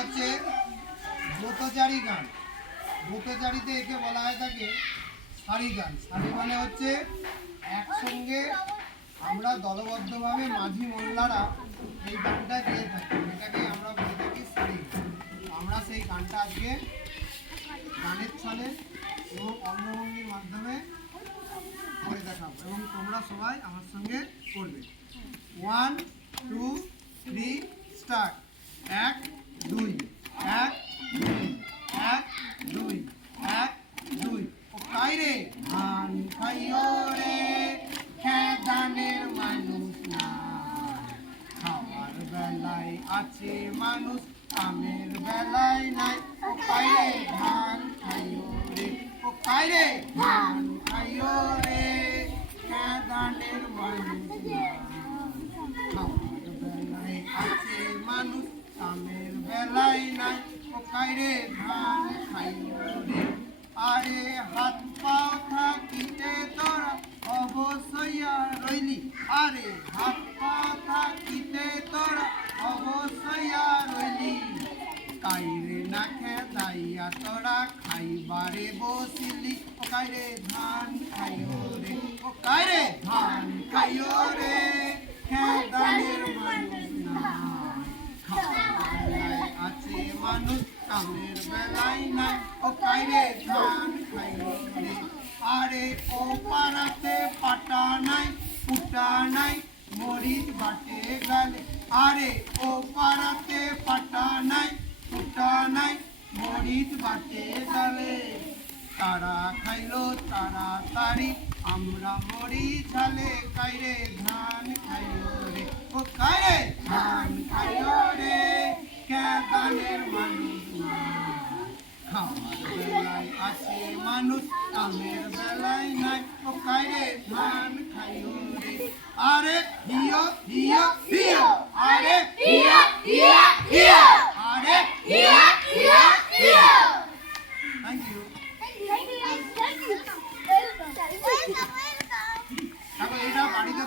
হচ্ছে ব্রতচারী গান। ব্রতচারীতে একে বলা হয়ে থাকে সারি গান। সারি মানে হচ্ছে একসঙ্গে আমরা দলবদ্ধভাবে মাঝি মোল্লারা এই গানটা গেয়ে থাকি, এটাকে আমরা বলে থাকি সারি গান। আমরা সেই গানটা আজকে গানের ছলে এবং অঙ্গভঙ্গির মাধ্যমে করে দেখাবো এবং তোমরা সবাই আমার সঙ্গে করবে। 1 2 3 স্টার্ট। 1 2 1 2 1 2 1 2। ও কাইরে ধান খাইও রে খেদানের মানুষ না, খাওয়ার বেলায় আছে মানুষ কামের বেলায় নাই। ও কাইরে ধান খাইও রে, ও কাইরে ধান খাইও রে খেদানের মানুষ না, খাওয়ার বেলায় আছে মানুষ কামের বেলায় নাই। ও কাইরে ধান খাইও রে। আরে হাত পাও থাকিতে তোরা অবশ্যই রইলি, আরে হাত পাও থাকিতে তোরা অবশ্যই রইলি, কাইরে না খেদাইয়া তোরা খাইবারে বসিলি। ও কাইরে ধান খাইও রে, ও কাইরে ধান খাইও রে খেদানের মানুষ নাই, খাওয়ার বেলায় আছে মানুষ কামের বেলায় নাই। ও কাইরে ধান খাইও রে। আরে ও পাড়াতে পাটা নাই পুটা নাই মরিচ বাটে গালে, আরে ও পাড়াতে পাটা নাই পুটা নাই মরিচ বাটে গালে, তারা খাইলো তাড়াতাড়ি আমরা মরি ঝালে। কাইরে ধান খাইও রে, ও কাইরে ধান খাইও রে খেদানের মানুষ নাই, খাওয়ার বেলায় আছে মানুষ কামের বেলায় নাই। ও কাইরে ধান খাইও রে। আরে হিয় হিয়